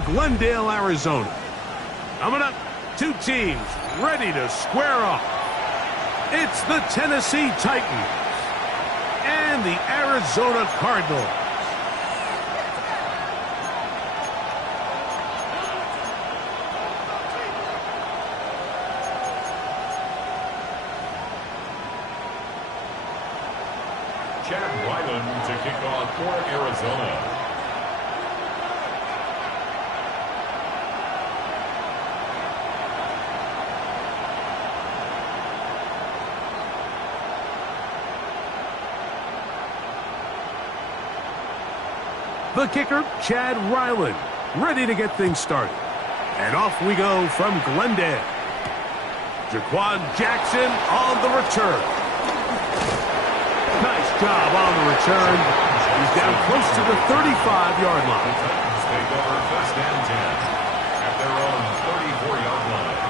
Glendale, Arizona. Coming up, two teams ready to square off. It's the Tennessee Titans and the Arizona Cardinals. Chad Ryland to kick off for Arizona. The kicker, Chad Ryland, ready to get things started. And off we go from Glendale. Jaquan Jackson on the return. Nice job on the return. He's down close to the 35-yard line. The Titans take over first and 10 at their own 34-yard line.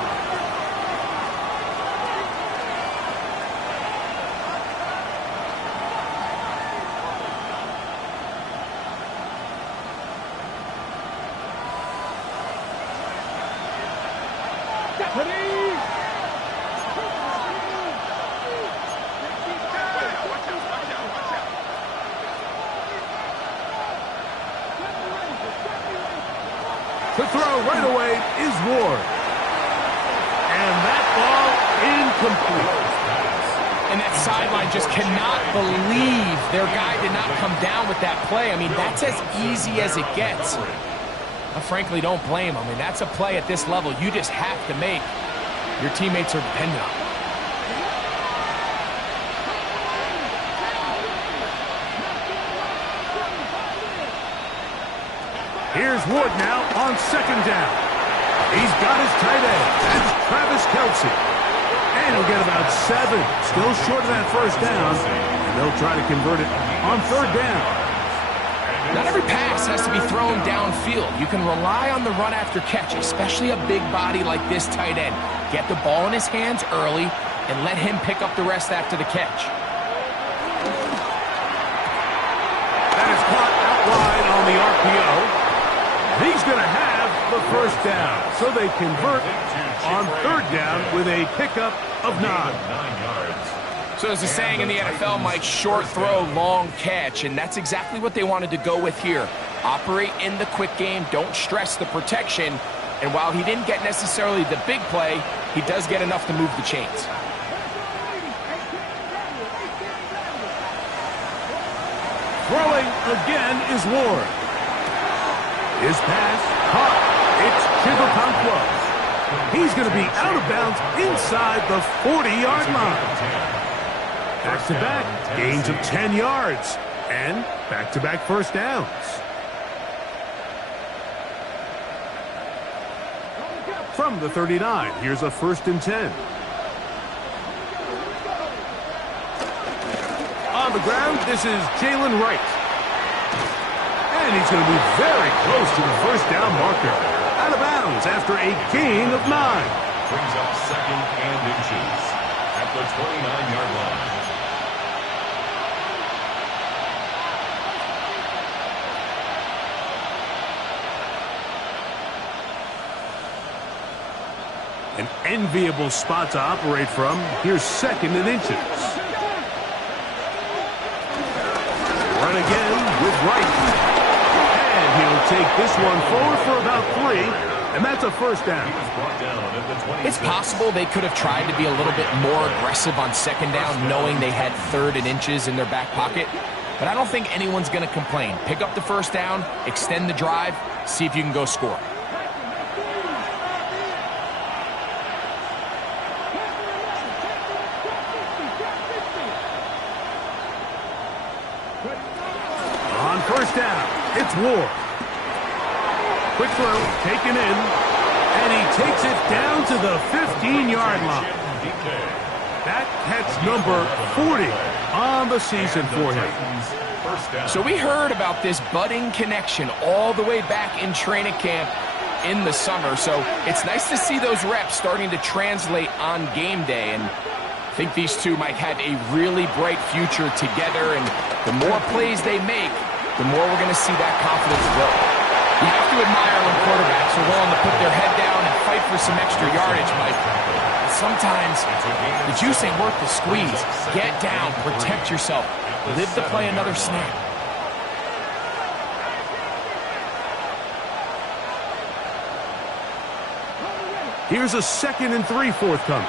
To throw right away is Ward. And that ball incomplete. And that sideline just cannot believe their guy did not come down with that play. I mean, that's as easy as it gets. I frankly don't blame him. I mean, that's a play at this level you just have to make. Your teammates are dependent on it. Here's Ward now on second down. He's got his tight end. That's Travis Kelce. And he'll get about 7. Still short of that first down. And they'll try to convert it on third down. Not every pass has to be thrown downfield. You can rely on the run after catch, especially a big body like this tight end. Get the ball in his hands early and let him pick up the rest after the catch. That is caught out wide on the RPO. He's going to have the first down. So they convert on third down with a pickup of 9. 9 yards. So there's a saying in the NFL, Mike, short throw, long catch, and that's exactly what they wanted to go with here. Operate in the quick game, don't stress the protection, and while he didn't get necessarily the big play, he does get enough to move the chains. Throwing again is Ward. His pass caught. It's Chigokonkwo. He's going to be out of bounds inside the 40-yard line. Back-to-back gains of 10 yards. And back-to-back first downs. From the 39, here's a 1st and 10. On the ground, this is Jalen Wright. And he's going to be very close to the first down marker. Out of bounds after a gain of 9. Brings up 2nd and inches at the 29-yard line. An enviable spot to operate from. Here's 2nd and inches. Run again with Wright. And he'll take this one forward for about 3, and that's a first down. It's possible they could have tried to be a little bit more aggressive on 2nd down, knowing they had 3rd and inches in their back pocket. But I don't think anyone's going to complain. Pick up the first down, extend the drive, see if you can go score. On first down, it's Ward. Quick throw, taken in, and he takes it down to the 15-yard line. That catch number 40 on the season for him. So we heard about this budding connection all the way back in training camp in the summer. So it's nice to see those reps starting to translate on game day. And I think these two might have a really bright future together. And the more plays they make, the more we're going to see that confidence grow. You have to admire when quarterbacks are willing to put their head down and fight for some extra yardage, Mike. But sometimes the juice ain't worth the squeeze. Get down, protect yourself, live to play another snap. Here's a 2nd and 3 forthcoming.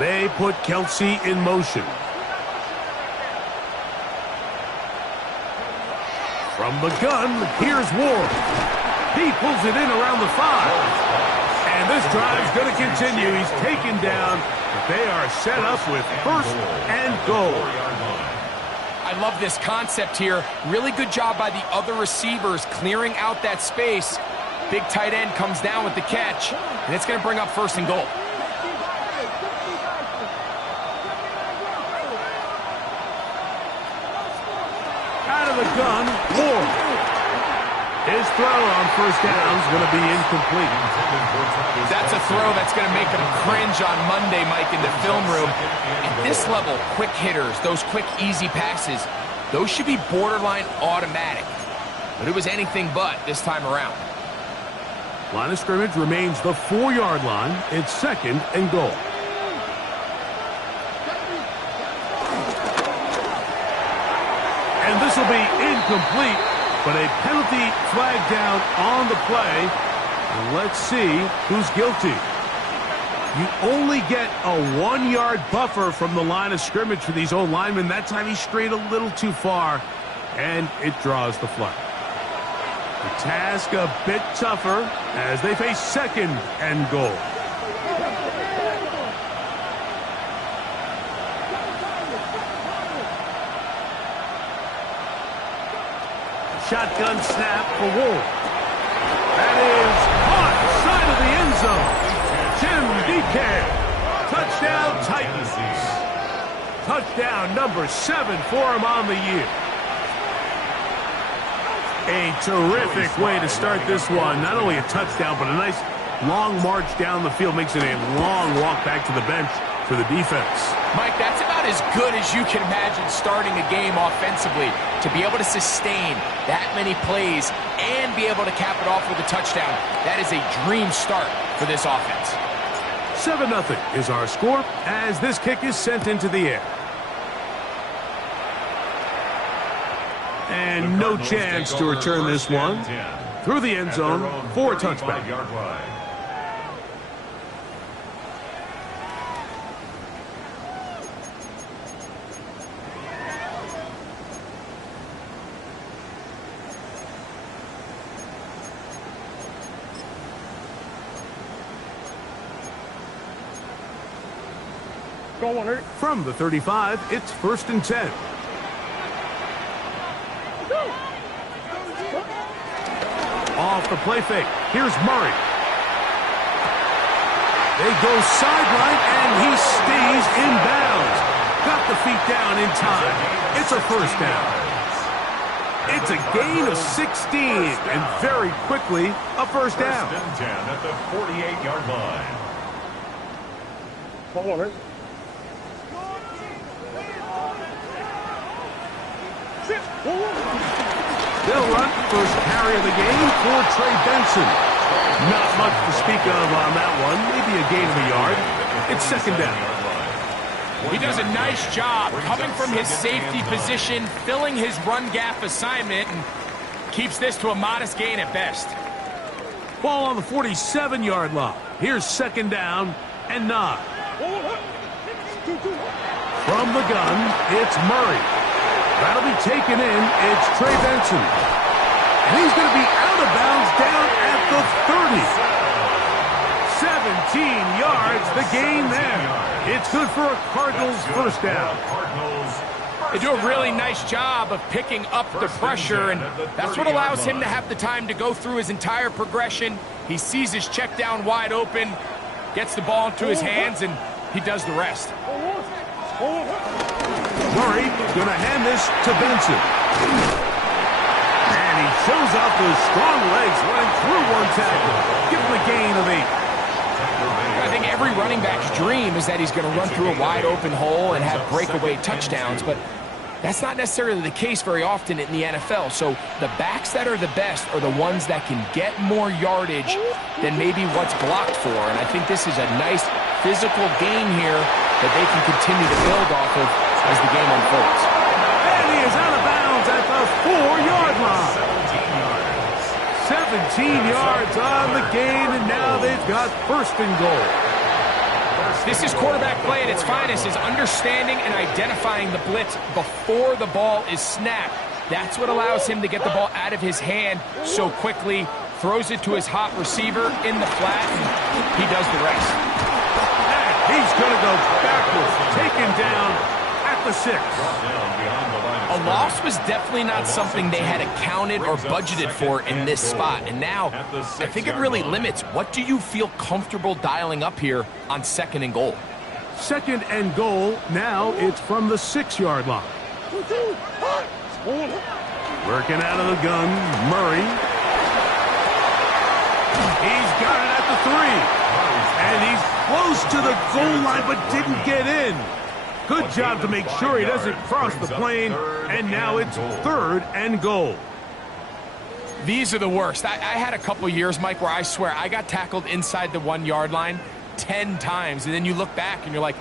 They put Kelsey in motion. From the gun, here's Ward. He pulls it in around the 5. And this drive's going to continue. He's taken down, but they are set up with 1st and goal. I love this concept here. Really good job by the other receivers clearing out that space. Big tight end comes down with the catch, and it's going to bring up 1st and goal. Out of the gun, Ward. His throw on 1st down is going to be incomplete. That's a throw that's going to make him cringe on Monday, Mike, in the film room. At this level, quick hitters, those quick, easy passes, those should be borderline automatic. But it was anything but this time around. Line of scrimmage remains the 4-yard line. It's 2nd and goal. And this will be incomplete, but a penalty flag down on the play. And let's see who's guilty. You only get a 1-yard buffer from the line of scrimmage for these old linemen. That time he strayed a little too far, and it draws the flag. The task a bit tougher as they face 2nd and goal. Shotgun snap for Ward. That is caught side of the end zone. Jim DK. Touchdown Titans. Touchdown number 7 for him on the year. A terrific way to start this one. Not only a touchdown, but a nice long march down the field. Makes it a long walk back to the bench for the defense. Mike, that's about as good as you can imagine starting a game offensively. To be able to sustain that many plays and be able to cap it off with a touchdown, that is a dream start for this offense. 7-0 is our score as this kick is sent into the air. And no chance to return this one through the end zone for a touchback. From the 35, it's 1st and 10. Off the play fake. Here's Murray. They go sideline, and he stays in bounds. Got the feet down in time. It's a 1st down. It's a gain of 16, and very quickly, a 1st down. 1st and 10 at the 48-yard line. They'll run first carry of the game for Trey Benson. Not much to speak of on that one. Maybe a gain of a yard. It's 2nd down. He does a nice job coming from his safety position, filling his run gap assignment, and keeps this to a modest gain at best. Ball on the 47-yard line. Here's 2nd down and 9. From the gun, it's Murray. That'll be taken in. It's Trey Benson. And he's going to be out of bounds down at the 30. 17 yards, the gain there. It's good for a Cardinals 1st down. They do a really nice job of picking up the pressure, and that's what allows him to have the time to go through his entire progression. He sees his check down wide open, gets the ball into his hands, and he does the rest. Murray going to hand this to Benson. And he shows off those strong legs running through one tackle. Give him a gain of 8. every running back's dream is that he's going to run through a wide open hole and have breakaway touchdowns, but that's not necessarily the case very often in the NFL. So the backs that are the best are the ones that can get more yardage than maybe what's blocked for. And I think this is a nice physical game here that they can continue to build off of as the game unfolds. And he is out of bounds at the 4-yard line. 17 yards on the gain, and now they've got first and goal. This is quarterback play at its finest, is understanding and identifying the blitz before the ball is snapped. That's what allows him to get the ball out of his hand so quickly, throws it to his hot receiver in the flat, and he does the rest. And he's going to go backwards, taken down at the 6. A loss was definitely not something they had accounted or budgeted for in this spot. And now, I think it really limits. What do you feel comfortable dialing up here on 2nd and goal? 2nd and goal. Now it's from the 6-yard line. Working out of the gun, Murray. He's got it at the 3. And he's close to the goal line but didn't get in. Good job to make sure he doesn't cross the plane, and now it's 3rd and goal. These are the worst. I had a couple years, Mike, where I swear I got tackled inside the 1-yard line 10 times, and then you look back and you're like,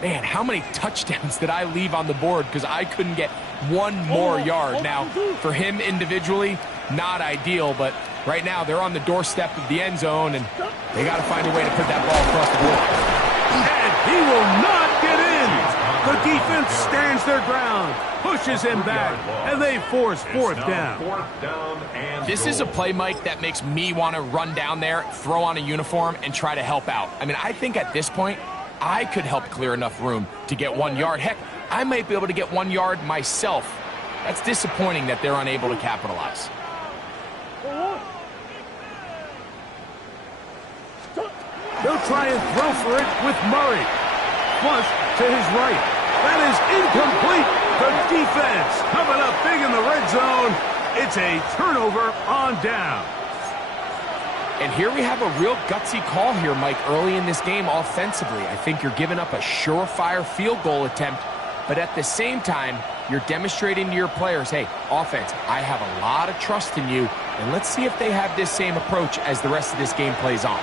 man, how many touchdowns did I leave on the board because I couldn't get one more yard? Now, for him individually, not ideal, but right now they're on the doorstep of the end zone, and they got to find a way to put that ball across the board. And he will not get in. The defense stands their ground, pushes him back, and they force 4th down. This is a play, Mike, that makes me want to run down there, throw on a uniform, and try to help out. I mean, I think at this point, I could help clear enough room to get 1 yard. Heck, I might be able to get 1 yard myself. That's disappointing that they're unable to capitalize. They'll try and throw for it with Murray. Flush to his right. That is incomplete. The defense coming up big in the red zone. It's a turnover on down. And here we have a real gutsy call here, Mike, early in this game offensively. I think you're giving up a surefire field goal attempt, but at the same time, you're demonstrating to your players, hey, offense, I have a lot of trust in you, and let's see if they have this same approach as the rest of this game plays on.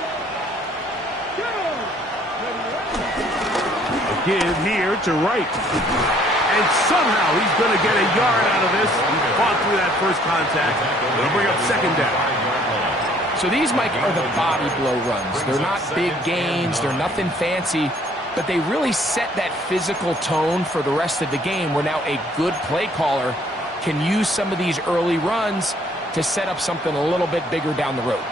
Give here to Wright. And somehow he's going to get a yard out of this. He fought through that first contact. It'll bring up 2nd down. So these, Mike, are the body blow runs. They're not big gains. They're nothing fancy. But they really set that physical tone for the rest of the game where now a good play caller can use some of these early runs to set up something a little bit bigger down the road.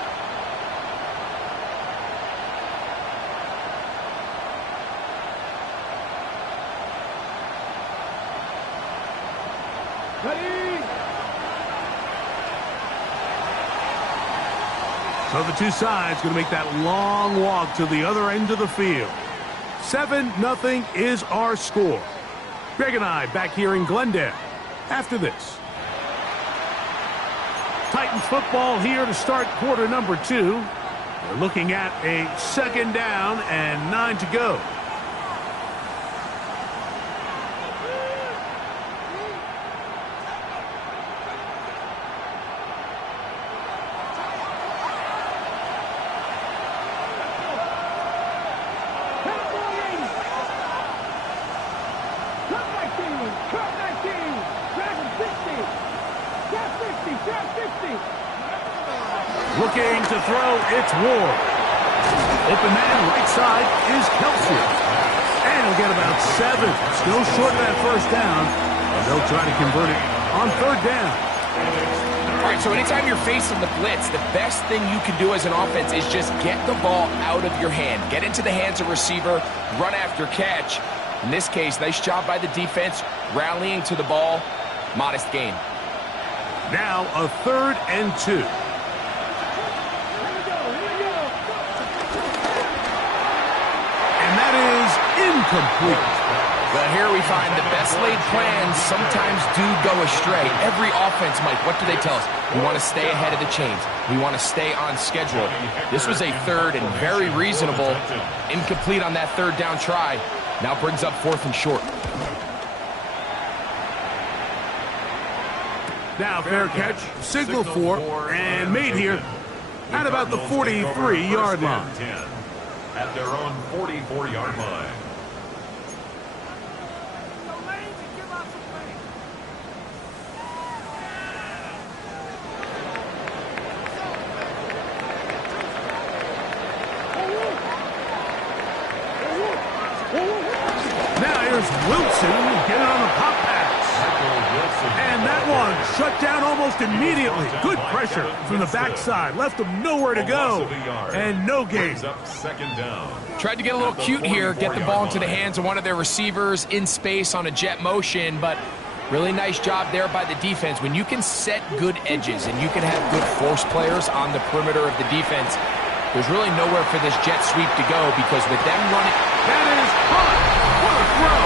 So the two sides going to make that long walk to the other end of the field. 7-0 is our score. Greg and I back here in Glendale after this. Titans football here to start quarter number 2. We're looking at a 2nd down and 9 to go. Looking to throw, it's Ward. Open man, right side is Kelsey. And he'll get about 7. Still short of that first down. And they'll try to convert it on 3rd down. All right, so anytime you're facing the blitz, the best thing you can do as an offense is just get the ball out of your hand. Get into the hands of receiver, run after catch. In this case, nice job by the defense, rallying to the ball. Modest gain. Now a 3rd and 2. And that is incomplete. Well, here we find the best laid plans sometimes do go astray. Every offense, Mike, what do they tell us? We want to stay ahead of the chains. We want to stay on schedule. This was a third and very reasonable. Incomplete on that third down try. Now brings up 4th and short. Now fair catch, signal for, and made here at about the 43-yard line. At their own 44-yard line. Now here's Wilson getting on the pop pass. And that one shut down almost immediately. Good pressure from the backside. Left him nowhere to go. And no gain. Second down. Tried to get a little cute here, get the ball into the hands of one of their receivers in space on a jet motion, but really nice job there by the defense. When you can set good edges and you can have good force players on the perimeter of the defense, there's really nowhere for this jet sweep to go because with them running... That is caught. What a throw.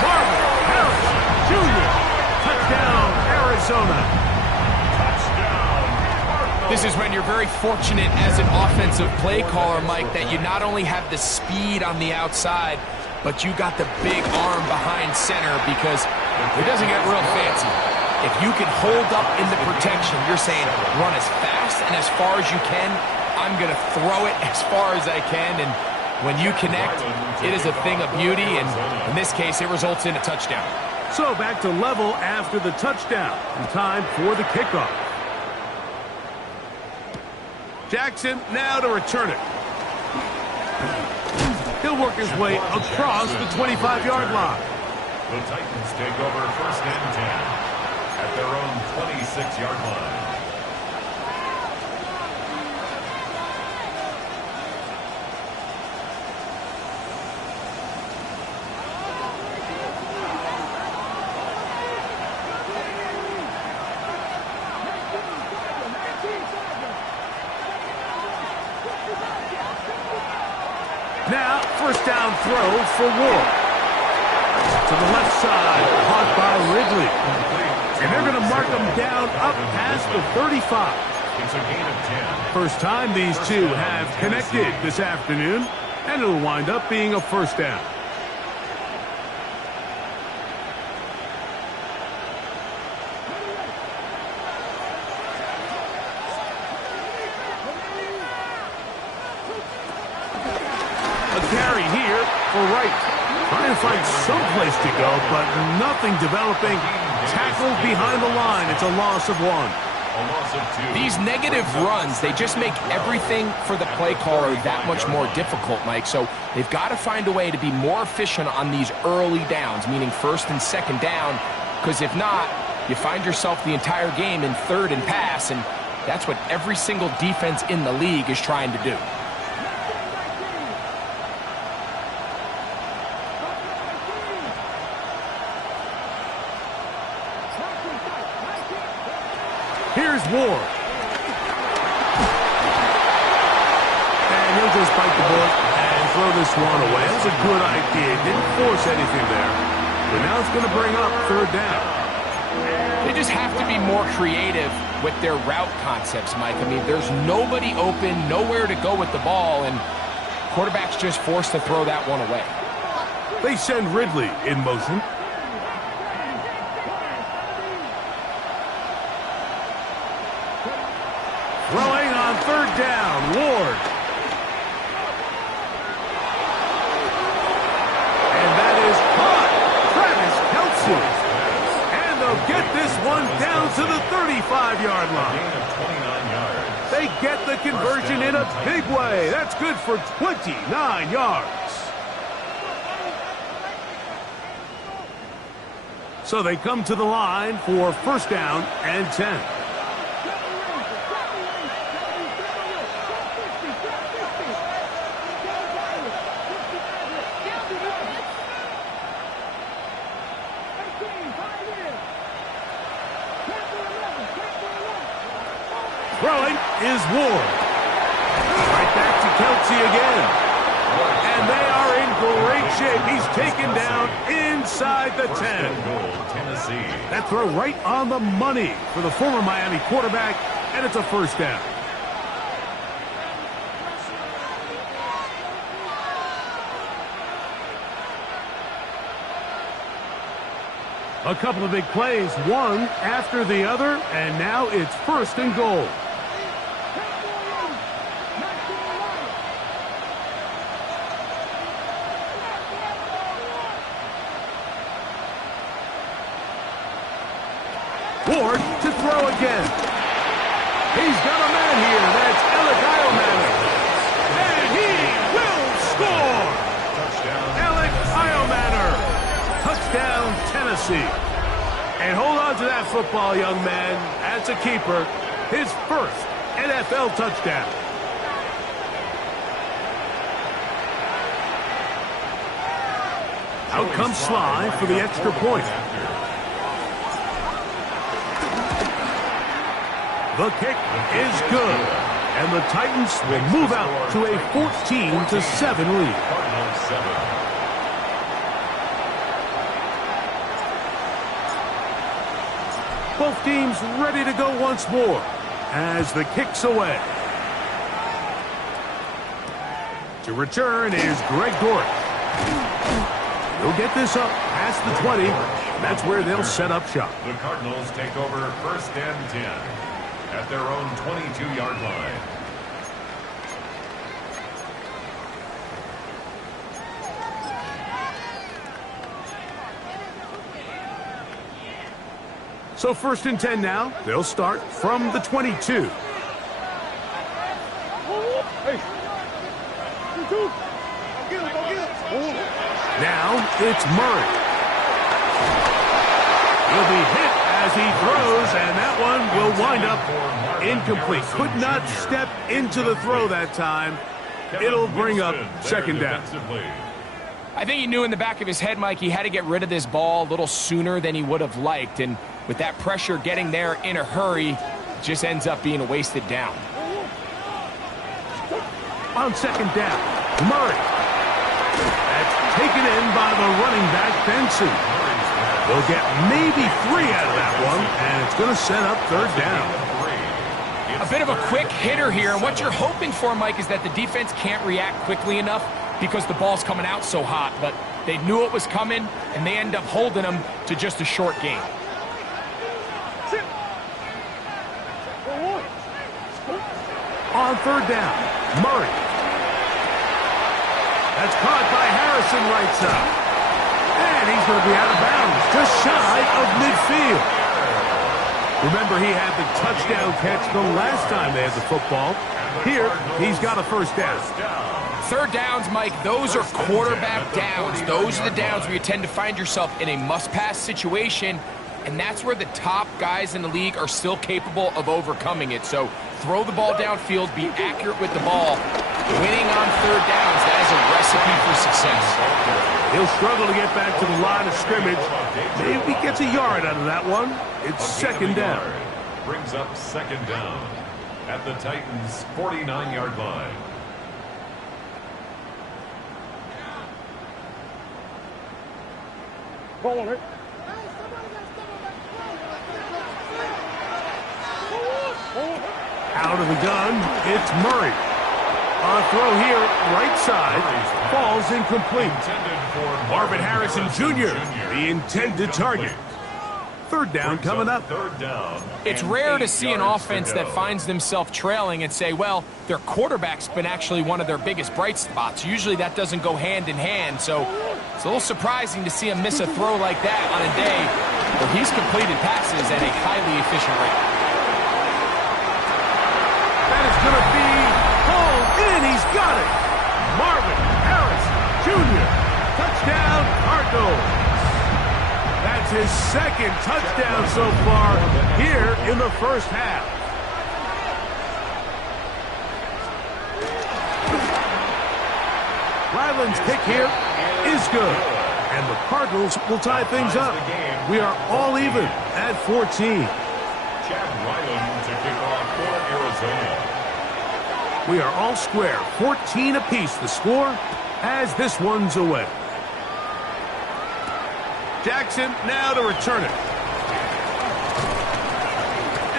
Marvin Harrison Jr. Touchdown, Arizona. This is when you're very fortunate as an offensive play caller, Mike, that you not only have the speed on the outside, but you got the big arm behind center because it doesn't get real fancy. If you can hold up in the protection, you're saying run as fast and as far as you can. I'm going to throw it as far as I can, and when you connect, it is a thing of beauty, and in this case, it results in a touchdown. So back to level after the touchdown, and time for the kickoff. Jackson now to return it. He'll work his way across the 25-yard line. The Titans take over 1st and 10 at their own 26-yard line. Now, 1st down throw for Ward. To the left side, caught by Ridley. And they're going to mark him down up past the 35. It's a gain of 10. First time these two have connected this afternoon, and it'll wind up being a 1st down. Carry here for Wright. Trying to find some place to go, but nothing developing. Tackled behind the line. It's a loss of 1. A loss of 2. These negative runs, they just make everything for the play caller that much more difficult, Mike. So they've got to find a way to be more efficient on these early downs, meaning 1st and 2nd down, because if not, you find yourself the entire game in 3rd and pass, and that's what every single defense in the league is trying to do. Here's Ward. And he'll just bite the bullet and throw this one away. That was a good idea. Didn't force anything there. But now it's going to bring up 3rd down. They just have to be more creative with their route concepts, Mike. I mean, there's nobody open, nowhere to go with the ball, and quarterback's just forced to throw that one away. They send Ridley in motion. Throwing on 3rd down, Ward. And that is caught. Travis Kelce. And they'll get this one down to the 35-yard line. Gain of 29 yards. They get the conversion in a big way. That's good for 29 yards. So they come to the line for 1st down and 10. Throwing is Ward. Right back to Kelce again. And they are in great shape. He's taken down inside the 10. First and goal, Tennessee. That throw right on the money for the former Miami quarterback, and it's a first down. A couple of big plays, one after the other, and now it's first and goal. Ward to throw again. He's got a man here. That's Alec Iomanner. And he will score. Touchdown. Alec Iomanner. Touchdown, Tennessee. And hold on to that football, young man. As a keeper, his first NFL touchdown. Out comes Sly for the extra point. The kick is good. And the Titans will move out to a 14-7 lead. Cardinals 7. Both teams ready to go once more as the kick's away. To return is Greg Dortch. He'll get this up past the 20. That's where they'll set up shop. The Cardinals take over first and 10 at their own 22-yard line. So first and 10 now. They'll start from the 22. Now it's Murray. He'll be hit as he throws, and that one will wind up incomplete. Could not step into the throw that time. It'll bring up second down. I think he knew in the back of his head, Mike, he had to get rid of this ball a little sooner than he would have liked. And with that pressure getting there in a hurry, it just ends up being a wasted down. On second down, Murray. That's taken in by the running back, Benson. They'll get maybe 3 out of that one, and it's going to set up third down. A bit of a quick hitter here, and what you're hoping for, Mike, is that the defense can't react quickly enough because the ball's coming out so hot, but they knew it was coming, and they end up holding them to just a short gain. On third down, Murray. That's caught by Harrison right side. And he's going to be out of bounds, just shy of midfield. Remember, he had the touchdown catch the last time they had the football. Here, he's got a first down. Third downs, Mike, those are quarterback downs. Those are the downs where you tend to find yourself in a must-pass situation, and that's where the top guys in the league are still capable of overcoming it. So throw the ball downfield, be accurate with the ball. Winning on third downs, that is a recipe for success. He'll struggle to get back to the line of scrimmage. Maybe he gets a yard out of that one. It's second down. Brings up second down at the Titans' 49-yard line. Out of the gun, it's Murray. On throw here, right side, falls incomplete. Marvin Harrison Jr., the intended target. Third down coming up. Third down. It's rare to see an offense that finds themselves trailing and say, well, their quarterback's been actually one of their biggest bright spots. Usually that doesn't go hand in hand, so it's a little surprising to see him miss a throw like that on a day where he's completed passes at a highly efficient rate. That is going to be hauled in. He's got it. Marvin Harrison Jr. Touchdown, Cardinals. That's his second touchdown so far here in the first half. Ryland's kick here is good. And the Cardinals will tie things up. We are all even at 14. Chad Ryland to kick off for Arizona. We are all square. 14 apiece the score as this one's away. Jackson now to return it.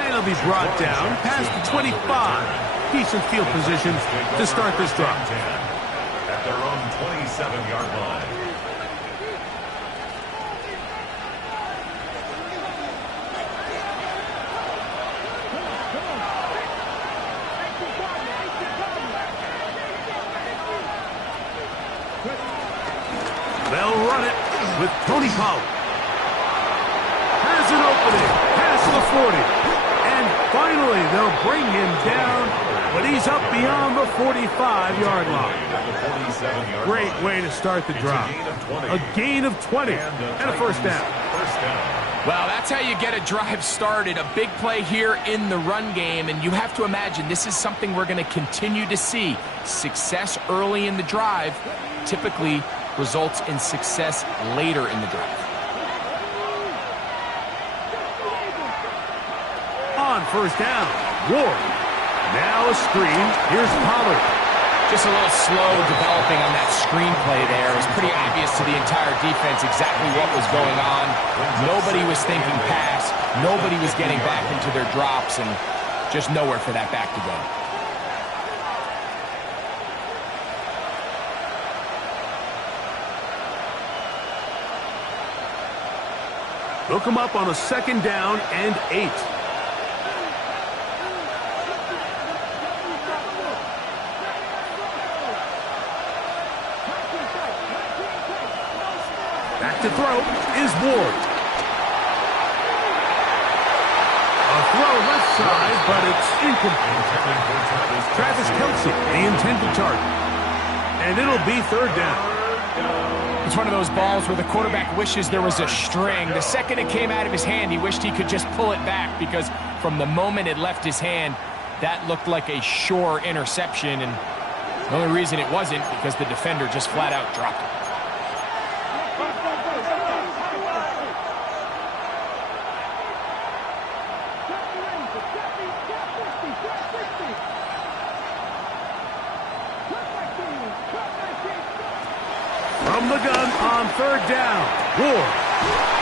And he'll be brought down past the 25. Decent field position to start this drive. At their own 27-yard line. They'll run it with Tony Pollard. Has an opening. Past the 40. And finally, they'll bring him down, but he's up beyond the 45-yard line. Great way to start the drive. A gain of 20 and a first down. Well, that's how you get a drive started. A big play here in the run game, and you have to imagine this is something we're going to continue to see. Success early in the drive typically results in success later in the drive. On first down, Ward. Now a screen. Here's Pollard. Just a little slow developing on that screenplay there. It was pretty obvious to the entire defense exactly what was going on. Nobody was thinking pass. Nobody was getting back into their drops, and just nowhere for that back to go. Look him up on a second down and 8. Back to throw is Ward. A throw left side, but it's incomplete. Travis Kelce, the intended target. And it'll be third down. It's one of those balls where the quarterback wishes there was a string. The second it came out of his hand, he wished he could just pull it back, because from the moment it left his hand, that looked like a sure interception, and the only reason it wasn't because the defender just flat out dropped it. From the gun on third down, Ward.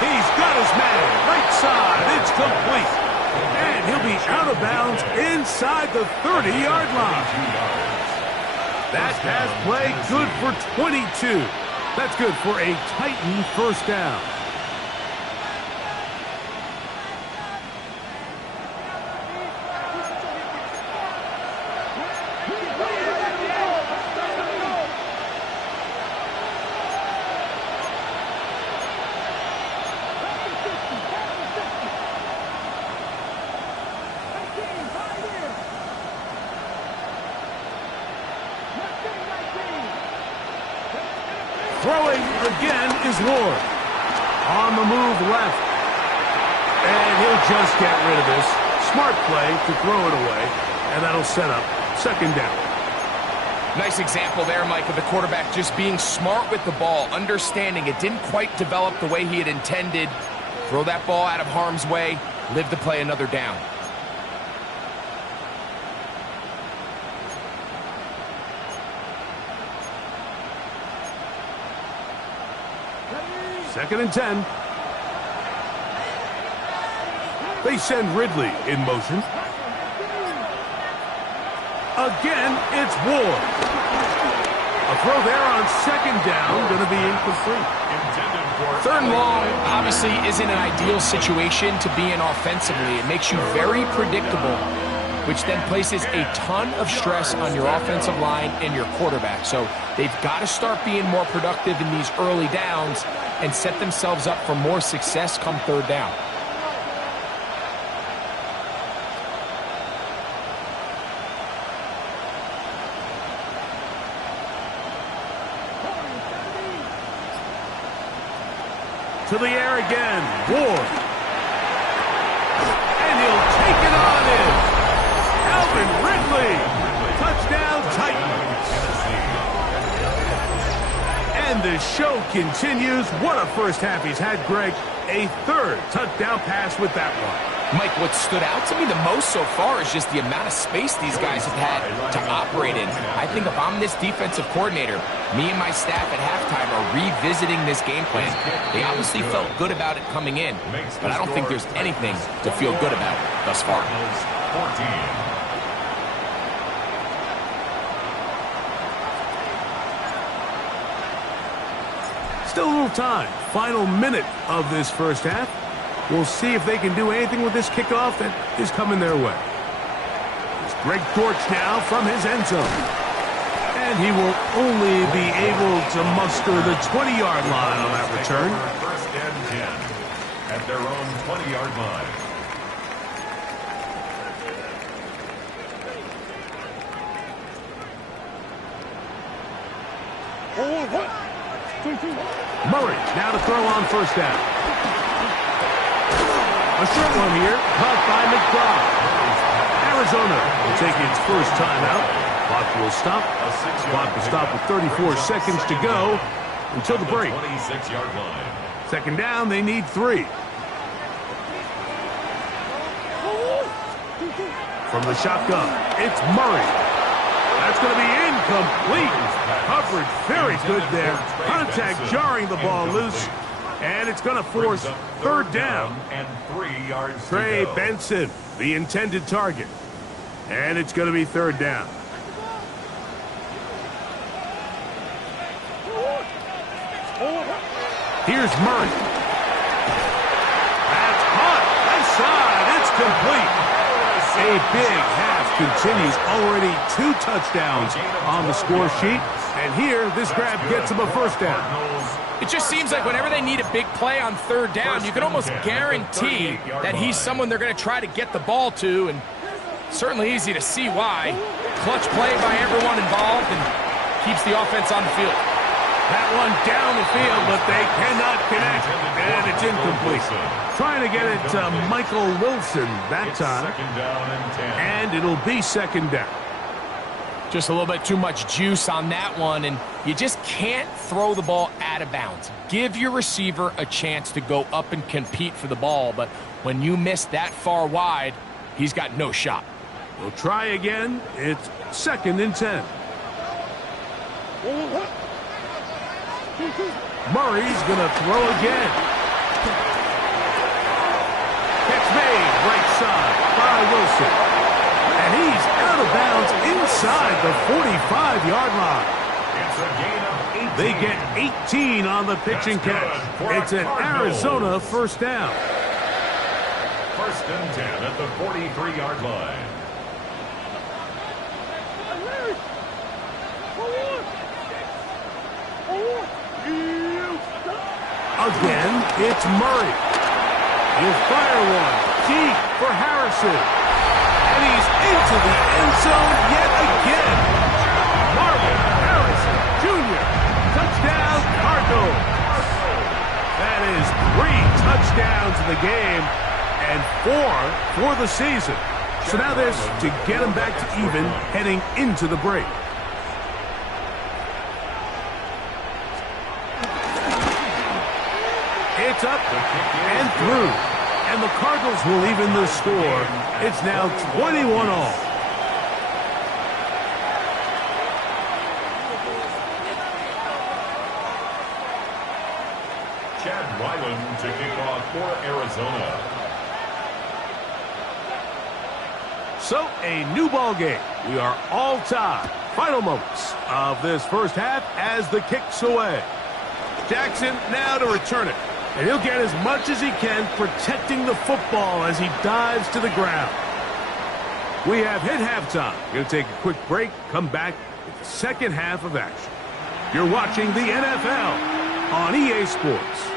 He's got his man, right side, it's complete. And he'll be out of bounds inside the 30-yard line. That pass play good for 22. That's good for a Titan first down. Throwing again is Ward. On the move left. And he'll just get rid of this. Smart play to throw it away. And that'll set up second down. Nice example there, Mike, of the quarterback just being smart with the ball, understanding it didn't quite develop the way he had intended. Throw that ball out of harm's way, live to play another down. Second and 10. They send Ridley in motion. Again, it's Ward. A throw there on second down, going to be incomplete. Third and long obviously isn't an ideal situation to be in offensively. It makes you very predictable, which then places a ton of stress on your offensive line and your quarterback. So they've got to start being more productive in these early downs and set themselves up for more success come third down. To the air again, Ward. And he'll take it on in. Calvin Ridley. Touchdown Titans. And the show continues. What a first half he's had, Greg. A third touchdown pass with that one. Mike, what stood out to me the most so far is just the amount of space these guys have had to operate in. I think if I'm this defensive coordinator, me and my staff at halftime are revisiting this game plan. They obviously felt good about it coming in, but I don't think there's anything to feel good about thus far. 14. Still a little time. Final minute of this first half. We'll see if they can do anything with this kickoff that is coming their way. It's Greg Dortch now from his end zone. And he will only be able to muster the 20-yard line on that return. First and 10 at their own 20-yard line. Murray now to throw on first down. A short one here, caught by McBride. Arizona will take its first timeout. Clock will stop. Clock will stop with 34 seconds to go until the break. 26-yard line. Second down, they need 3. From the shotgun, it's Murray. That's going to be incomplete. Coverage very good there. Contact jarring the ball loose. And it's going to force third down. And 3 yards to Trey go. Benson, the intended target. And it's going to be third down. Here's Murray. That's caught. Left side. It's complete. A big half continues. Already 2 touchdowns on the score sheet. And here, this grab gets him a first down. It just seems like whenever they need a big play on third down, you can almost guarantee that he's someone they're going to try to get the ball to, and certainly easy to see why. Clutch play by everyone involved and keeps the offense on the field. That one down the field, but they cannot connect, and it's incomplete. Trying to get it to Michael Wilson that time, Second down and 10. and it'll be second down. Just a little bit too much juice on that one, and you just can't throw the ball out of bounds. Give your receiver a chance to go up and compete for the ball, but when you miss that far wide, he's got no shot. We'll try again. It's second and 10. Murray's going to throw again. Catch made right side by Wilson. And he's out of bounds inside the 45-yard line. It's a gain of 18. They get 18 on the pitch and catch. It's an Arizona first down. First and 10 at the 43-yard line. Again, it's Murray. He'll fire one deep for Harrison. And he's into the end zone yet again. Marvin Harrison Jr. Touchdown, Cardinals. That is 3 touchdowns in the game and 4 for the season. So now this to get him back to even heading into the break. It's up and through. And the Cardinals will even the score. It's now 21-all. Chad Ryland to kick off for Arizona. So, a new ball game. We are all tied. Final moments of this first half as the kick's away. Jackson now to return it. And he'll get as much as he can protecting the football as he dives to the ground. We have hit halftime. Going to take a quick break, come back with the second half of action. You're watching the NFL on EA Sports.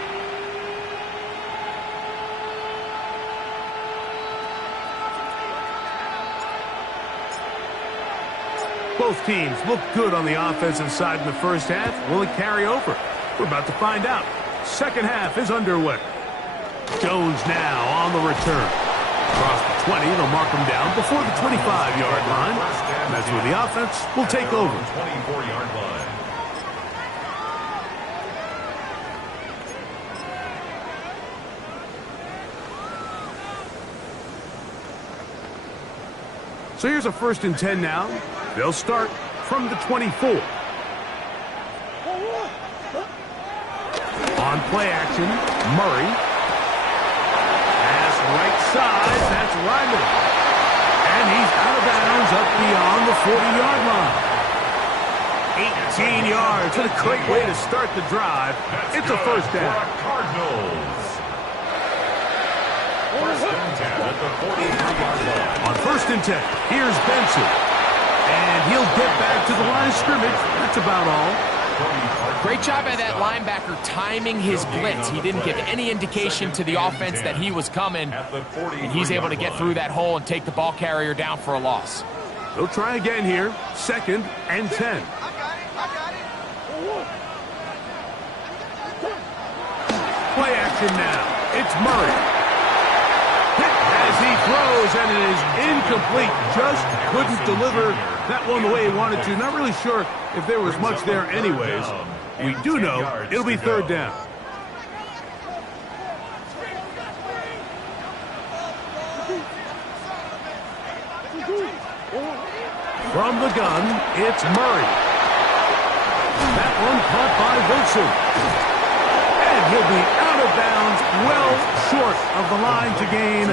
Both teams look good on the offensive side in the first half. Will it carry over? We're about to find out. Second half is underway. Jones now on the return. Across the 20, they'll mark him down before the 25-yard line. And that's where the offense will take over. 24-yard line. So here's a 1st and 10 now. They'll start from the 24. On play action, Murray. Pass right side, that's Ryman. And he's out of bounds up beyond the 40-yard line. 18 yards, and a great way to start the drive. It's a 1st down. Cardinals. 1st and 10 at the 43-yard line. On 1st and 10, here's Benson. And he'll get back to the line of scrimmage. That's about all. Great job by that linebacker timing his blitz. He didn't give any indication to the offense that he was coming. And he's able to get through that hole and take the ball carrier down for a loss. They'll try again here. 2nd and 10. Play action now. It's Murray. Hit as he throws, and it is incomplete. Just couldn't deliver that one the way he wanted to. Not really sure if there was much there anyways. We do know it'll be 3rd down. From the gun, it's Murray. That one caught by Wilson. And he'll be out of bounds, well short of the line to gain.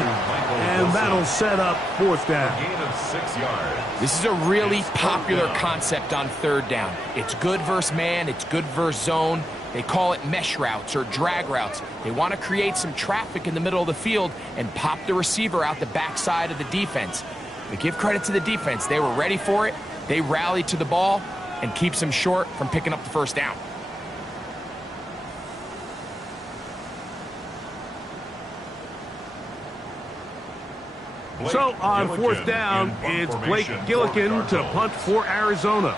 And that'll set up 4th down. Gain of 6 yards. This is a really popular concept on 3rd down. It's good versus man, it's good versus zone. They call it mesh routes or drag routes. They want to create some traffic in the middle of the field and pop the receiver out the backside of the defense. But give credit to the defense. They were ready for it. They rallied to the ball and keeps them short from picking up the 1st down. So on 4th down, it's Blake Gillikin to punt for Arizona.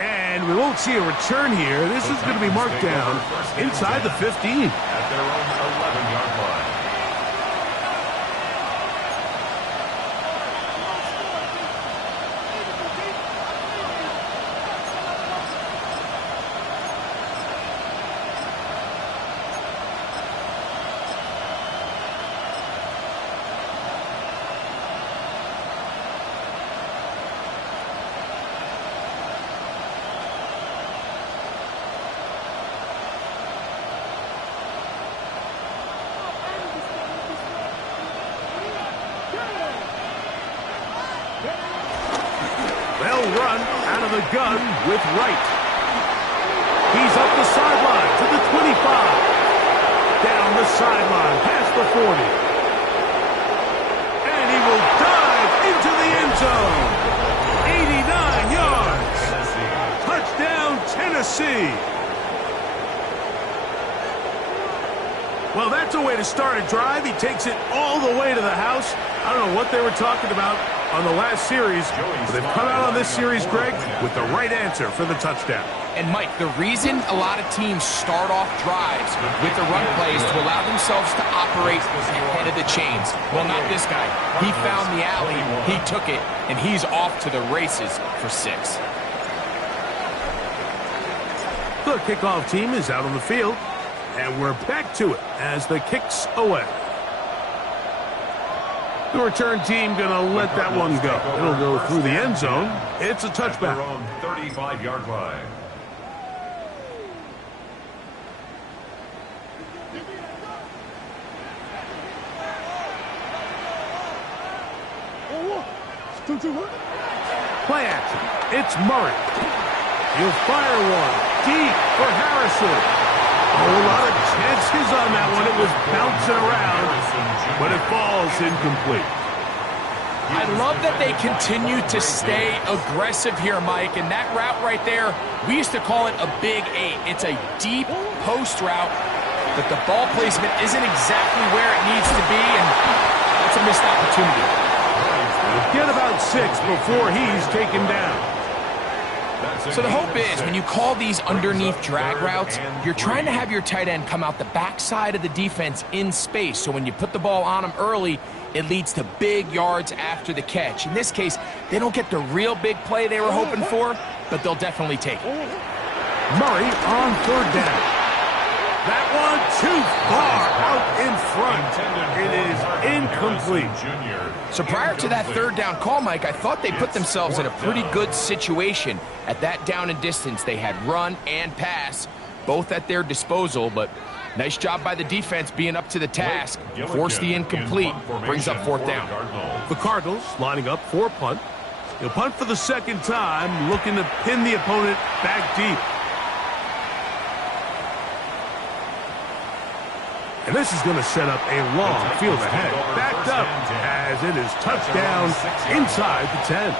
And we won't see a return here. This is going to be marked down inside the 15. At their own 11-yard line. They'll run out of the gun with Wright. He's up the sideline to the 25. Down the sideline, past the 40. And he will dive into the end zone. 89 yards. Touchdown, Tennessee. Well, that's a way to start a drive. He takes it all the way to the house. I don't know what they were talking about on the last series, but they've come out on this series, Greg, with the right answer for the touchdown. And, Mike, the reason a lot of teams start off drives with the run plays to allow themselves to operate ahead of the chains. Well, not this guy. He found the alley, he took it, and he's off to the races for 6. The kickoff team is out on the field, and we're back to it as the kick's away. The return team going to let that one go. It'll go through the end zone. It's a touchback. Their own 35-yard line. Play action. It's Murray. He'll fire one deep for Harrison. A whole lot of chances on that one. It was bouncing around, but it falls incomplete. I love that they continue to stay aggressive here, Mike, and that route right there, we used to call it a big 8. It's a deep post route, but the ball placement isn't exactly where it needs to be, and that's a missed opportunity. We'll get about 6 before he's taken down. So the hope is when you call these underneath drag routes, you're trying to have your tight end come out the backside of the defense in space. So when you put the ball on him early, it leads to big yards after the catch. In this case, they don't get the real big play they were hoping for, but they'll definitely take it. Murray on third down. That one too far out in front. It is incomplete. So prior to that third down call, Mike, I thought they put themselves in a pretty good situation. At that down and distance, they had run and pass, both at their disposal, but nice job by the defense being up to the task. Force the incomplete, brings up fourth down. The Cardinals lining up for a punt. He'll punt for the second time, looking to pin the opponent back deep. And this is going to set up a long field ahead. Backed up as it is touchdown inside the 10.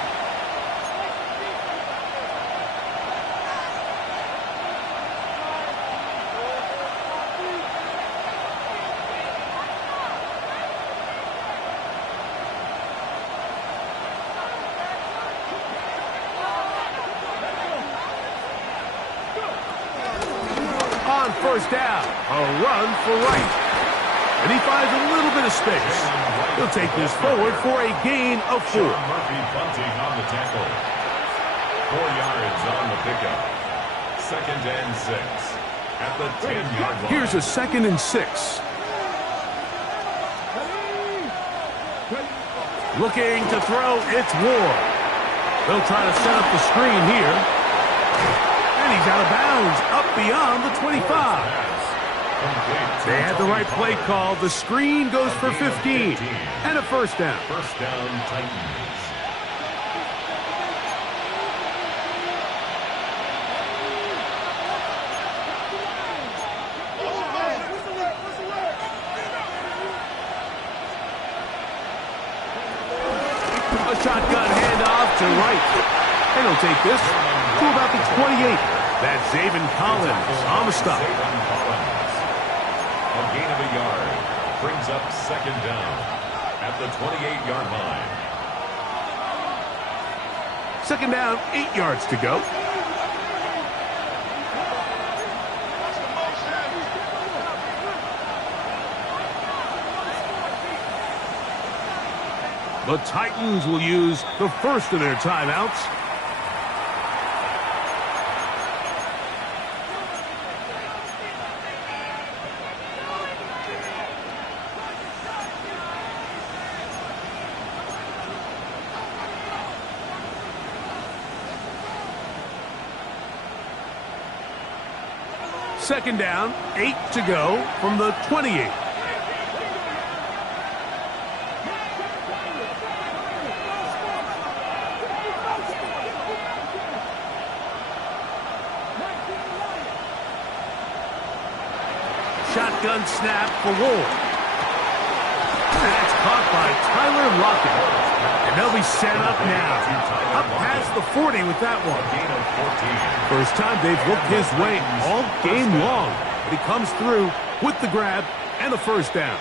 On first down, a run for right. And he finds a little bit of space. He'll take this forward for a gain of 4. Murphy bunting on the tackle. 4 yards on the pickup. 2nd and 6 at the 10-yard line. Here's a 2nd and 6. Looking to throw, it's Ward. They'll try to set up the screen here. And he's out of bounds, up beyond the 25. They had the right play call. The screen goes for 15. And a first down. First down, Titans. A shotgun handoff to right. And he'll take this to about the 28. That's Zaven Collins on the stop. A gain of a yard brings up 2nd down at the 28-yard line. 2nd down, 8 yards to go. The Titans will use the first of their timeouts. Second down, 8 to go from the 28. Shotgun snap for Ward. That's caught by Tyler Lockett. And they'll be set up now. Up past the 40 with that one. Gain of 14. First time they've looked his way all game long. But he comes through with the grab and the first down.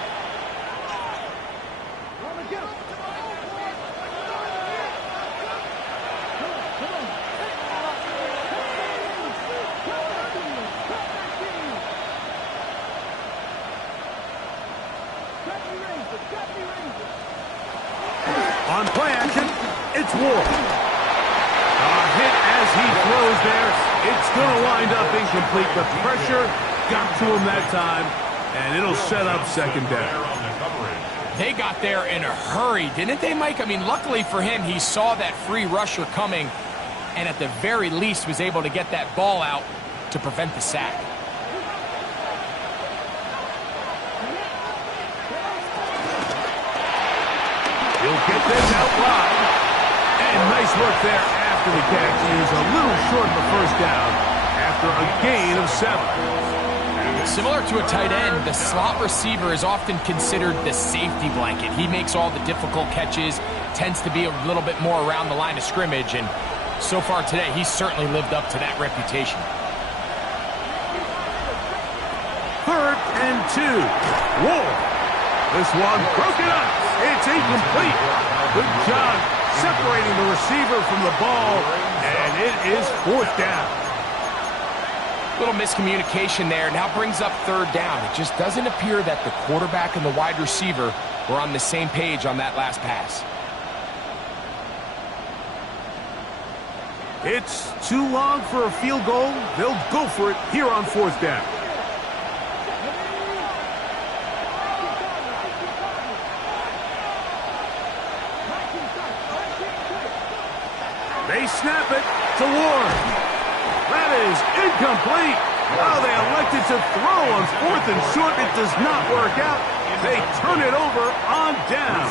On play action, it's Ward. A hit as he throws there. It's going to wind up incomplete. The pressure got to him that time, and it'll set up 2nd down. They got there in a hurry, didn't they, Mike? I mean, luckily for him, he saw that free rusher coming, and at the very least was able to get that ball out to prevent the sack. He'll get this out wide. And nice work there after the catch. He was a little short of the first down after a gain of 7. Similar to a tight end, the slot receiver is often considered the safety blanket. He makes all the difficult catches, tends to be a little bit more around the line of scrimmage, and so far today, he's certainly lived up to that reputation. 3rd and 2. Ward. This one broken up. It's incomplete. Good job separating the receiver from the ball, and it is 4th down. Little miscommunication there. Now brings up 3rd down. It just doesn't appear that the quarterback and the wide receiver were on the same page on that last pass. It's too long for a field goal. They'll go for it here on 4th down. They snap it to Ward. That is incomplete. Oh, they elected to throw on 4th and short. It does not work out. They turn it over on down.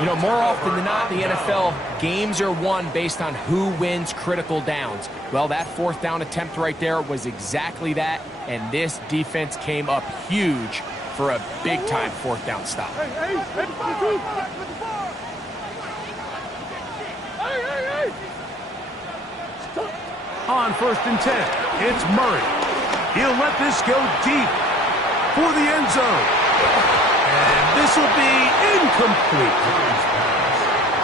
You know, more often than not in the NFL, games are won based on who wins critical downs. Well, that 4th down attempt right there was exactly that, and this defense came up huge for a big-time 4th down stop. On 1st and 10, it's Murray. He'll let this go deep for the end zone. And this will be incomplete.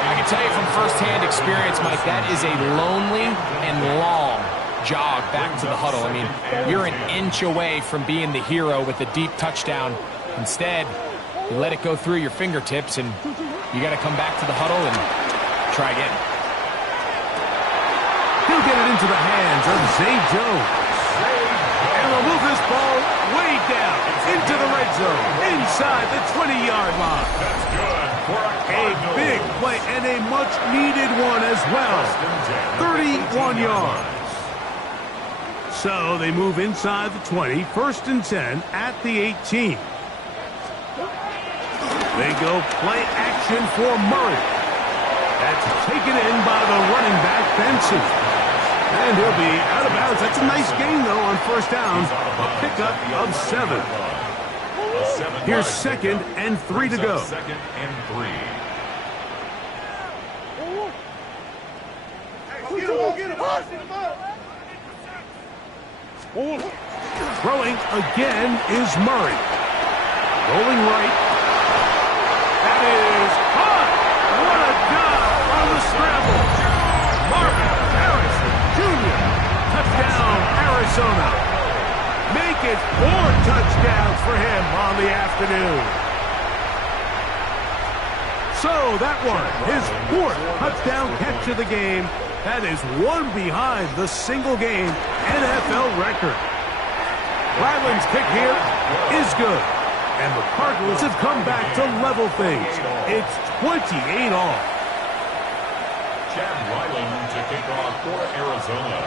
I can tell you from firsthand experience, Mike, that is a lonely and long jog back to the huddle. I mean, you're an inch away from being the hero with a deep touchdown. Instead, you let it go through your fingertips, and you got to come back to the huddle and try again. He'll get it into the hands of Zay Jones. And they'll move this ball way down into the red zone, inside the 20-yard line. That's good for a big play and a much-needed one as well. 31 yards. So they move inside the 20, 1st and 10 at the 18. They go play action for Murray. That's taken in by the running back, Benson. And he'll be out of bounds. That's a nice gain, though, on 1st down. A pickup of 7. Here's 2nd and 3 to go. 2nd and 3. Throwing again is Murray. Rolling right. That is caught. What a job on the scramble. Marvin Harrison Jr. Touchdown, Arizona. Make it 4 touchdowns for him on the afternoon. So that one, his 4th touchdown catch of the game. That is one behind the single-game NFL record. Ryland's kick here is good. And the Cardinals have come back to level things. It's 28 all. Chad Ryland to kick off for Arizona.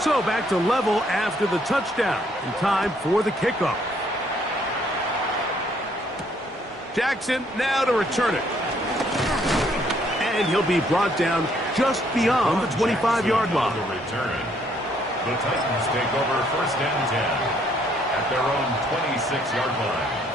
So back to level after the touchdown. And time for the kickoff. Jackson now to return it. And he'll be brought down just beyond the 25-yard line. The return. The Titans take over 1st and 10 at their own 26-yard line.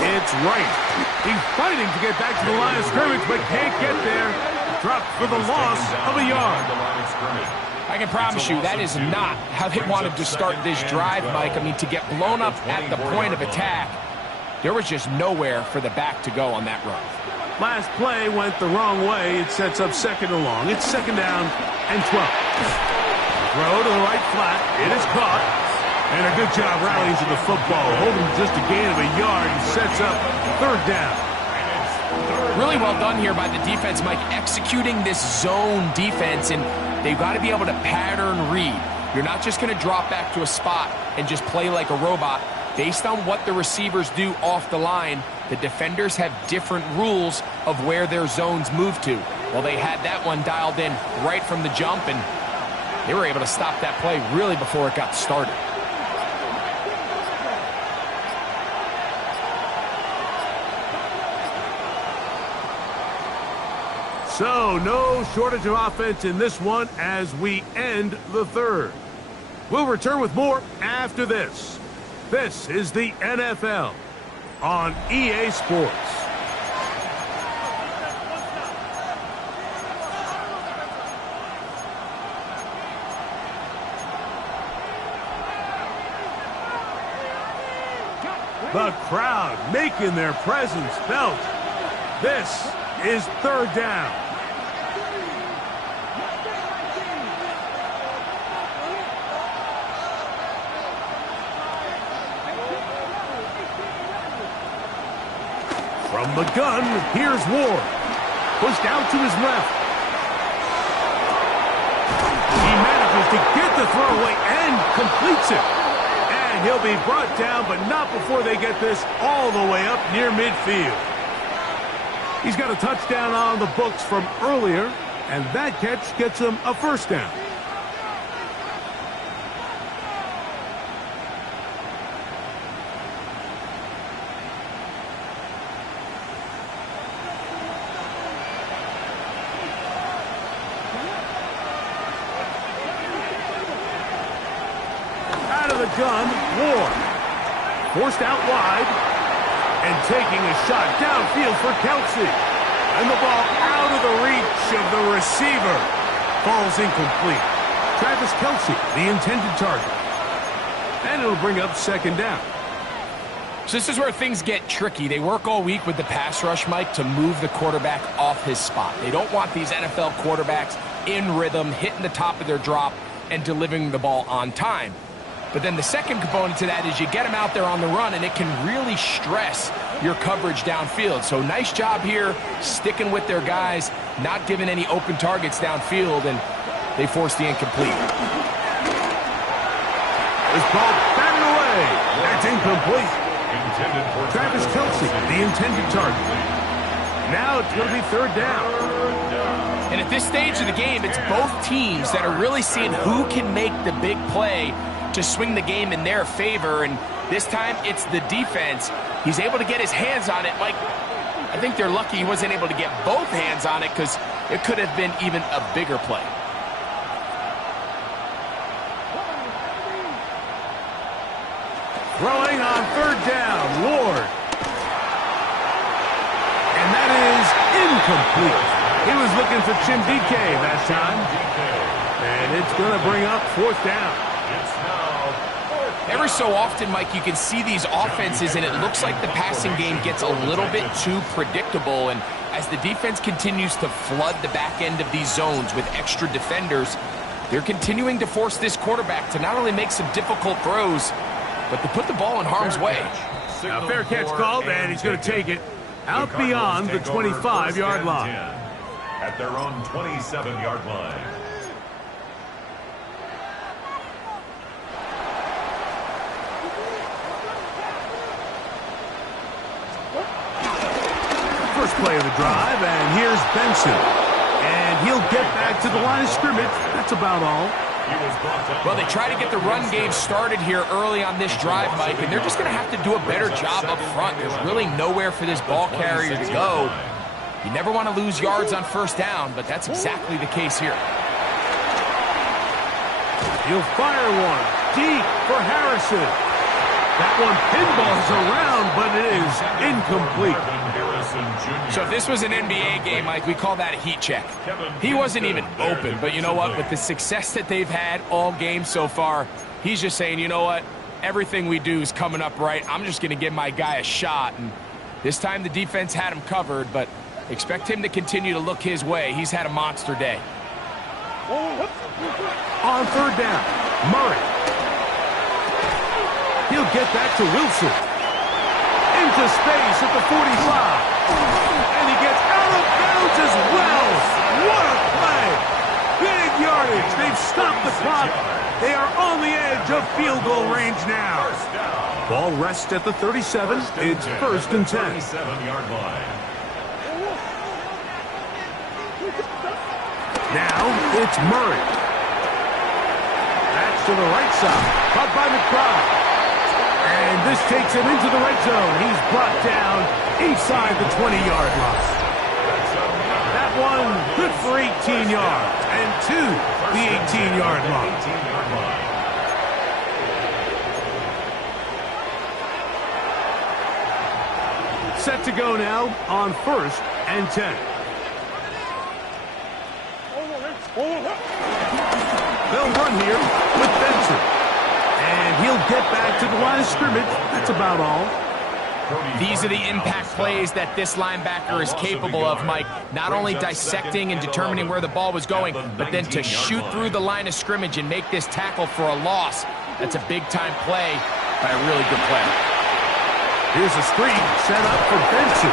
It's right. He's fighting to get back to the line of scrimmage, but can't get there. Dropped for the loss of a yard. I can promise you that is not how they wanted to start this drive, Mike. I mean, to get blown up at the point of attack, there was just nowhere for the back to go on that run. Last play went the wrong way. It sets up 2nd and long. It's 2nd down and 12. Throw to the right flat. It is caught. And a good job rallying to the football. Holding just a gain of a yard and sets up 3rd down. Really well done here by the defense, Mike, executing this zone defense, and they've got to be able to pattern read. You're not just going to drop back to a spot and just play like a robot. Based on what the receivers do off the line, the defenders have different rules of where their zones move to. Well, they had that one dialed in right from the jump, and they were able to stop that play really before it got started. So, no shortage of offense in this one as we end the 3rd. We'll return with more after this. This is the NFL on EA Sports. The crowd making their presence felt. This is third down. From the gun, here's Ward. Pushed out to his left. He manages to get the throw away and completes it. And he'll be brought down, but not before they get this all the way up near midfield. He's got a touchdown on the books from earlier, and that catch gets him a first down. Gun, Ward. Forced out wide. And taking a shot downfield for Kelce. And the ball out of the reach of the receiver. Falls incomplete. Travis Kelce, the intended target. And it'll bring up second down. So this is where things get tricky. They work all week with the pass rush, Mike, to move the quarterback off his spot. They don't want these NFL quarterbacks in rhythm, hitting the top of their drop, and delivering the ball on time. But then the second component to that is you get them out there on the run, and it can really stress your coverage downfield. So nice job here sticking with their guys, not giving any open targets downfield, and they force the incomplete. This ball batted away. That's incomplete. Travis Kelce, the intended target. Now it's going to be third down. And at this stage of the game, it's both teams that are really seeing who can make the big play to swing the game in their favor, and this time it's the defense. He's able to get his hands on it. Mike, I think they're lucky he wasn't able to get both hands on it because it could have been even a bigger play. Throwing on third down, Ward. And that is incomplete. He was looking for Chindike that time. And it's going to bring up fourth down. Every so often, Mike, you can see these offenses, and it looks like the passing game gets a little bit too predictable. And as the defense continues to flood the back end of these zones with extra defenders, they're continuing to force this quarterback to not only make some difficult throws, but to put the ball in harm's way. Now, fair catch called, and he's going to take it out beyond the 25-yard line. At their own 27-yard line. First play of the drive, and here's Benson. And he'll get back to the line of scrimmage. That's about all. Well, they try to get the run game started here early on this drive, Mike, and they're just going to have to do a better job up front. There's really nowhere for this ball carrier to go. You never want to lose yards on first down, but that's exactly the case here. He'll fire one deep for Harrison. That one pinballs around, but it is incomplete. So if this was an NBA game, Mike, we call that a heat check. He wasn't even open, but you know what? With the success that they've had all game so far, he's just saying, you know what? Everything we do is coming up right. I'm just going to give my guy a shot. And this time the defense had him covered, but expect him to continue to look his way. He's had a monster day. On third down, Murray. He'll get that to Wilson. Into space at the 45. And he gets out of bounds as well. What a play. Big yardage. They've stopped the clock. They are on the edge of field goal range now. Ball rests at the 37. It's first and 10. 37-yard line. Now it's Murray. That's to the right side. Caught by McBride. And this takes him into the red zone. He's brought down inside the 20-yard line. That one good for 18 yards. And to the 18-yard line. Set to go now on first and 10. They'll run here with Benson. And he'll get back to the line of scrimmage. That's about all. These are the impact plays that this linebacker is capable of, Mike. Not only dissecting and determining where the ball was going, but then to shoot through the line of scrimmage and make this tackle for a loss. That's a big-time play by a really good player. Here's a screen set up for Benson.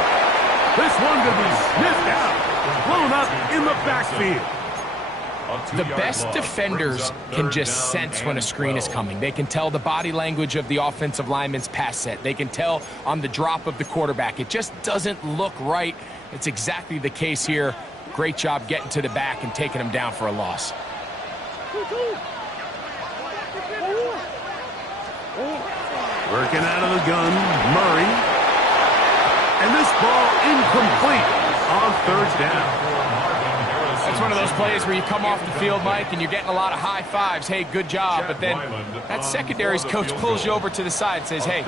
This one going to be sniffed out, blown up in the backfield. The best defenders can just sense when a screen is coming. They can tell the body language of the offensive lineman's pass set. They can tell on the drop of the quarterback. It just doesn't look right. It's exactly the case here. Great job getting to the back and taking him down for a loss. Working out of the gun, Murray. And this ball incomplete on third down. That's one of those plays where you come off the field, Mike, and you're getting a lot of high fives. Hey, good job. But then that secondary's coach pulls you over to the side and says, hey,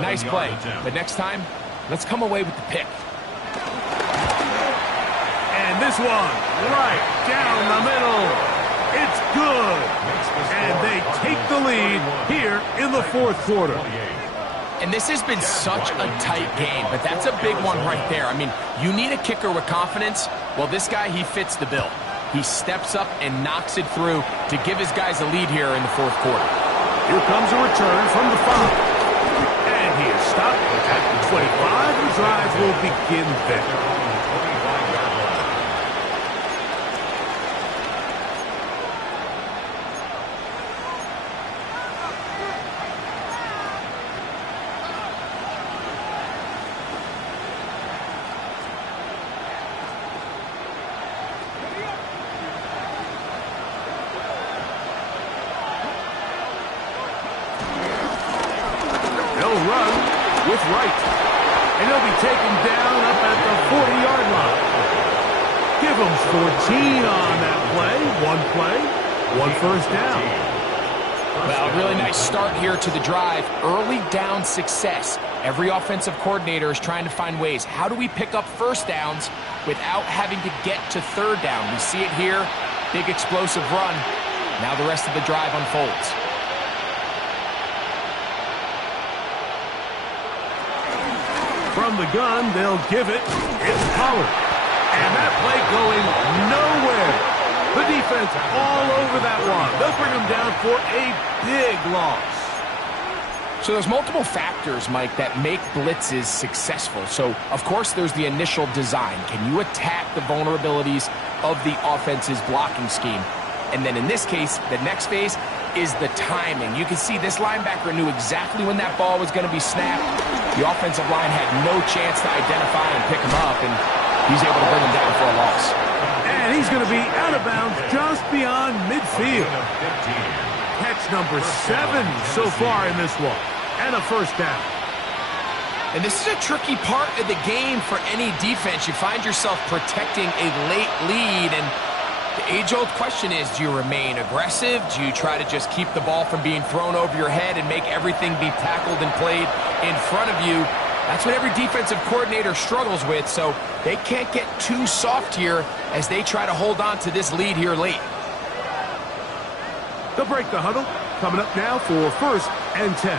nice play. But next time, let's come away with the pick. And this one right down the middle. It's good. And they take the lead here in the fourth quarter. And this has been such a tight game, but that's a big one right there. I mean, you need a kicker with confidence. Well, this guy, he fits the bill. He steps up and knocks it through to give his guys a lead here in the fourth quarter. Here comes a return from the 5. And he is stopped at the 25. The drive will begin there. Run with Wright. And he'll be taken down up at the 40-yard line. Give him 14 on that play, one first down. Well, really nice start here to the drive. Early down success. Every offensive coordinator is trying to find ways. How do we pick up first downs without having to get to third down? We see it here. Big explosive run. Now the rest of the drive unfolds. From the gun, they'll give it. It's Pollard. And that play going nowhere. The defense all over that one. They'll bring him down for a big loss. So there's multiple factors, Mike, that make blitzes successful. So, of course, there's the initial design. Can you attack the vulnerabilities of the offense's blocking scheme? And then in this case, the next phase is the timing. You can see this linebacker knew exactly when that ball was going to be snapped. The offensive line had no chance to identify and pick him up, and he's able to bring him down for a loss. And he's going to be out of bounds just beyond midfield. Catch number 7 so far in this one, and a first down. And this is a tricky part of the game for any defense. You find yourself protecting a late lead, and the age-old question is, do you remain aggressive? Do you try to just keep the ball from being thrown over your head and make everything be tackled and played in front of you? That's what every defensive coordinator struggles with, so they can't get too soft here as they try to hold on to this lead here late. They'll break the huddle. Coming up now for first and 10.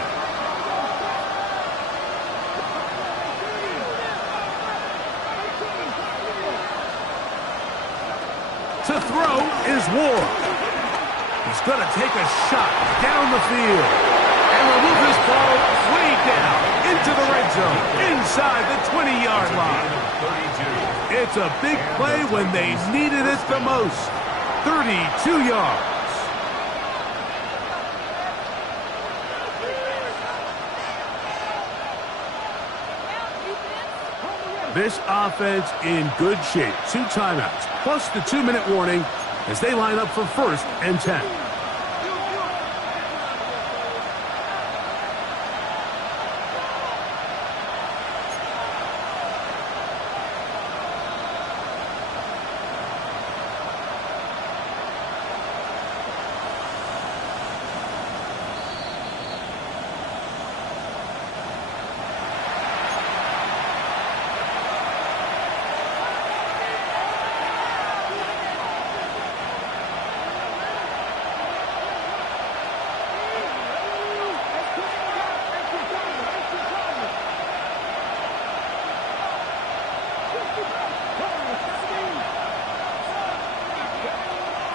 To throw is Ward. He's going to take a shot down the field and will move this ball way down into the red zone inside the 20-yard line. It's a big play when they needed it the most. 32 yards. This offense in good shape. 2 timeouts, plus the 2-minute warning as they line up for first and 10.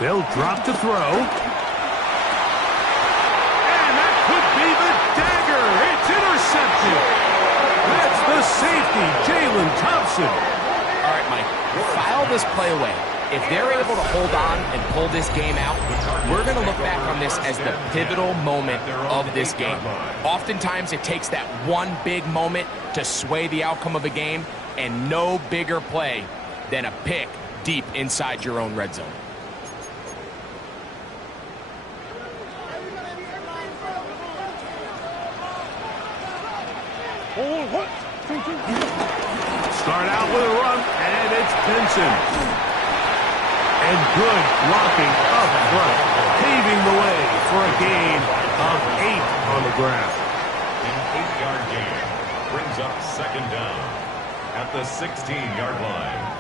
They'll drop to throw. And that could be the dagger. It's intercepted. That's the safety, Jalen Thompson. All right, Mike, file this play away. If they're able to hold on and pull this game out, we're going to look back on this as the pivotal moment of this game. Oftentimes, it takes that one big moment to sway the outcome of a game, and no bigger play than a pick deep inside your own red zone. Start out with a run, and it's Benson. And good blocking up front, paving the way for a gain of 8 on the ground. An 8-yard gain brings up second down at the 16-yard line.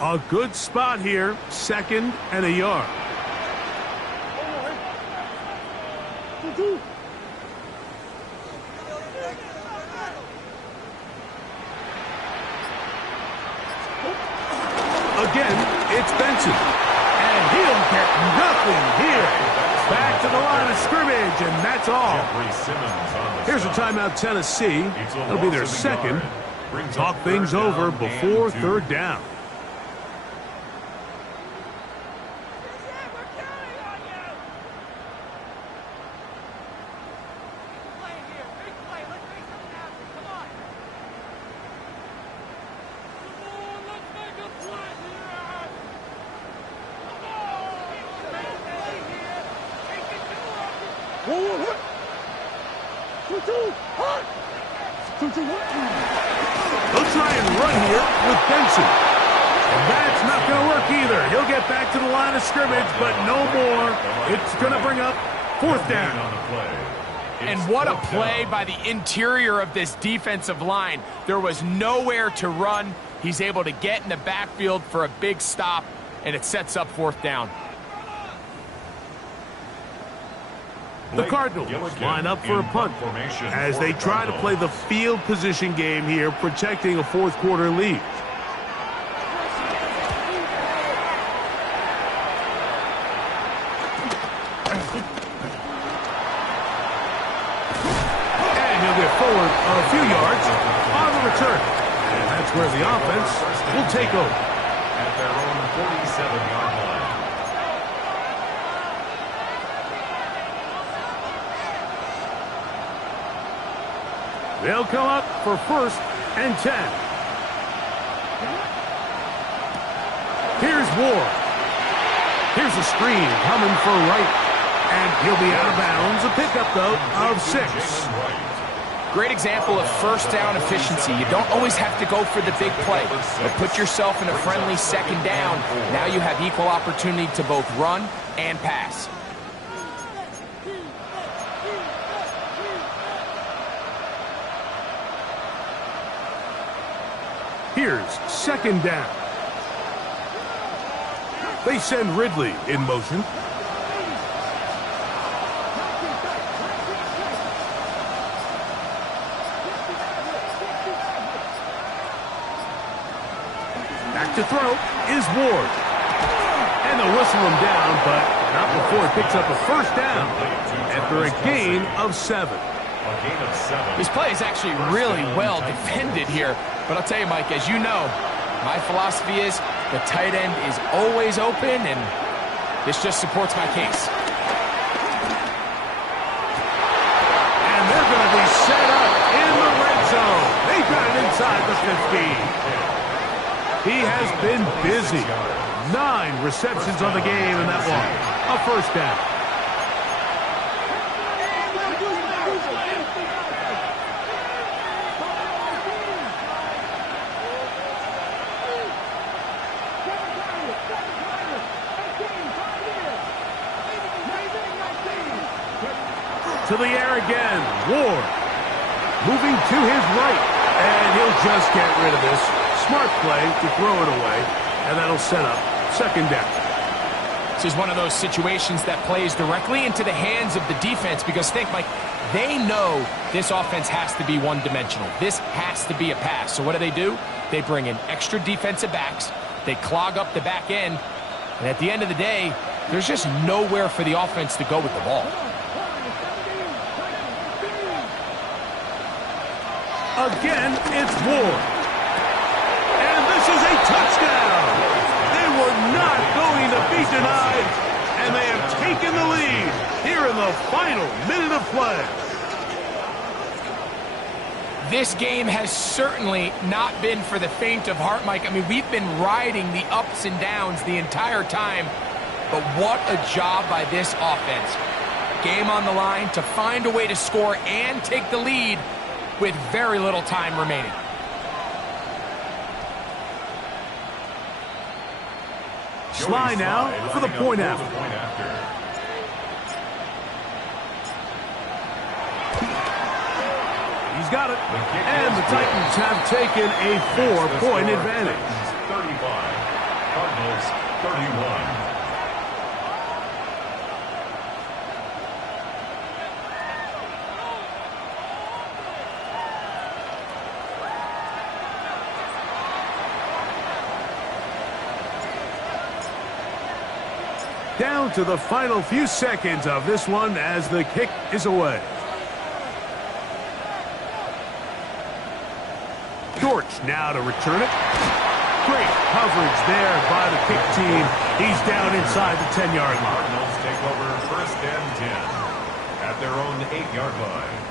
A good spot here, 2nd and a yard. Again, it's Benson. And he'll get nothing here. Back to the line of scrimmage, and that's all. Here's a timeout, Tennessee. It'll be their second. Talk things over before third down. They'll try and run here with Benson. And that's not going to work either. He'll get back to the line of scrimmage, but no more. It's going to bring up 4th down. And what a play by the interior of this defensive line. There was nowhere to run. He's able to get in the backfield for a big stop, and it sets up 4th down. The Cardinals line up for a punt as they try to play the field position game here, protecting a 4th quarter lead. And he'll get forward a few yards on the return. And that's where the offense will take over. At their own 47-yard line. They'll come up for 1st and 10. Here's Ward. Here's a screen coming for Wright. And he'll be out of bounds. A pickup, though, of 6. Great example of 1st down efficiency. You don't always have to go for the big play, but put yourself in a friendly 2nd down. Now you have equal opportunity to both run and pass. Here's 2nd down. They send Ridley in motion. Back to throw is Ward. And they'll whistle him down, but not before he picks up a 1st down after a gain of 7. This play is actually really well defended here. But I'll tell you, Mike, as you know, my philosophy is the tight end is always open, and this just supports my case. And they're going to be set up in the red zone. They got it inside the 15. He has been busy. 9 receptions on the game, and that one, a 1st down. To the air again, Ward moving to his right, and he'll just get rid of this. Smart play to throw it away, and that'll set up 2nd down. This is one of those situations that plays directly into the hands of the defense because think, Mike, they know this offense has to be one-dimensional. This has to be a pass. So what do? They bring in extra defensive backs. They clog up the back end. And at the end of the day, there's just nowhere for the offense to go with the ball. Again, it's Ward. And this is a touchdown. They were not going to be denied, and they have taken the lead here in the final minute of play. This game has certainly not been for the faint of heart, Mike. I mean, we've been riding the ups and downs the entire time, but what a job by this offense. Game on the line to find a way to score and take the lead with very little time remaining. Sly now for the point after. He's got it. And the Titans have taken a 4-point advantage. 35, Cardinals 31. Down to the final few seconds of this one as the kick is away. Dortch now to return it. Great coverage there by the kick team. He's down inside the 10-yard line. Cardinals take over first and 10 at their own 8-yard line.